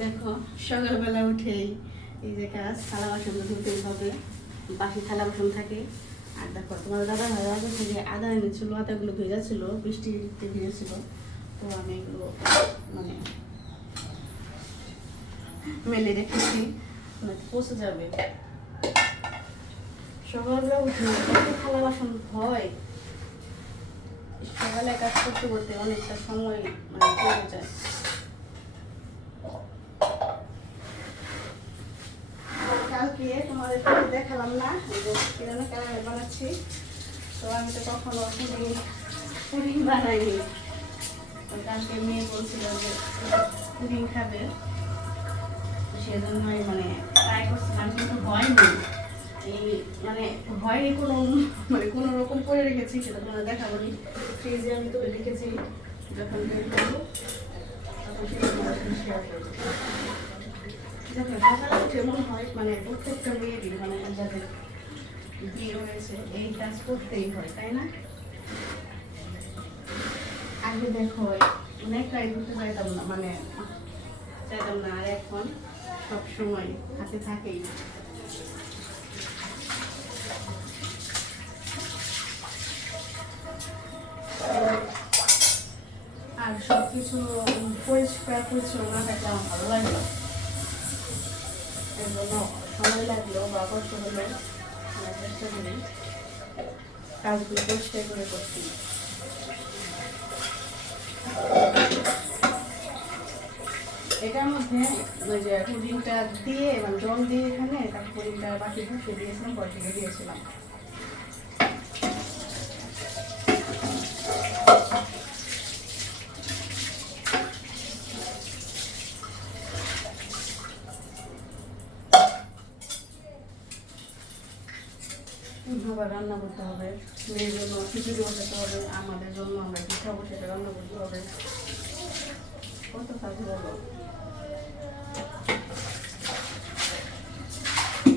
দেখো সকালবেলা উঠেই এই যে কাজ, থালা বাসন ধুতেই হবে, বাসি থালা বাসন থাকে। আর দেখো তোমার দাদা ভাই আগে থেকে আদা এনেছিল, আদাগুলো ভেজা ছিল, বৃষ্টিতে ভিজেছিল। তো আমি এগুলো মানে মেলে রেখেছি, পচে যাবে। সকালবেলা উঠে এত থালা বাসন হয়, সকালে কাজ করতে করতে অনেকটা সময় মানে চলে যায়। কালকে তোমাদের দেখালাম না কিভাবে ক্যারামেল বানাচ্ছি। তো আমি তো কখনো পুডিং বানাইনি। তো কালকে মেয়ে বলছিল যে পুডিং খাবে, সেজন্যই মানে ট্রাই করছিলাম, কিন্তু হয়নি। এই মানে হয়নি কোনো রকম করে রেখেছি, সেটা তোমাদের দেখাবো নি। ফ্রিজে আমি তো রেখেছি, যখন বের করবো তখন সেটা তোমাদের সাথে শেয়ার করবো। সকালে উঠে মনে হয় মানে প্রত্যেকটা মেয়েরই মানে যাদের বিয়ে হয়েছে এই কাজ করতেই হয়, তাই না? আগে দেখো অনেক ট্রাই করতে চাইতাম না, মানে চাইতাম না, আর এখন সব সময় হাতে থাকেই। আর সবকিছু পরিষ্কার পরিচ্ছন্ন না থাকলে আমার ভালো লাগে না। এর জন্য সময় লাগলেও বা কষ্ট হলেও আমরা চেষ্টা করি কাজগুলো পরিষ্কার করে করতে। এটার মধ্যে ওই যে পুডিংটা দিয়ে মানে জল দিয়ে এখানে তারপর পুডিংটা বাকি বসিয়ে দিয়েছিলাম, পর থেকে দিয়েছিলাম। আবার রান্না করতে হবে, মেয়ের জন্য খিচুড়ি বসাতে হবে, আমাদের জন্য আমরা পিঠা বসে রান্না করতে হবে। কত কাজ বলো।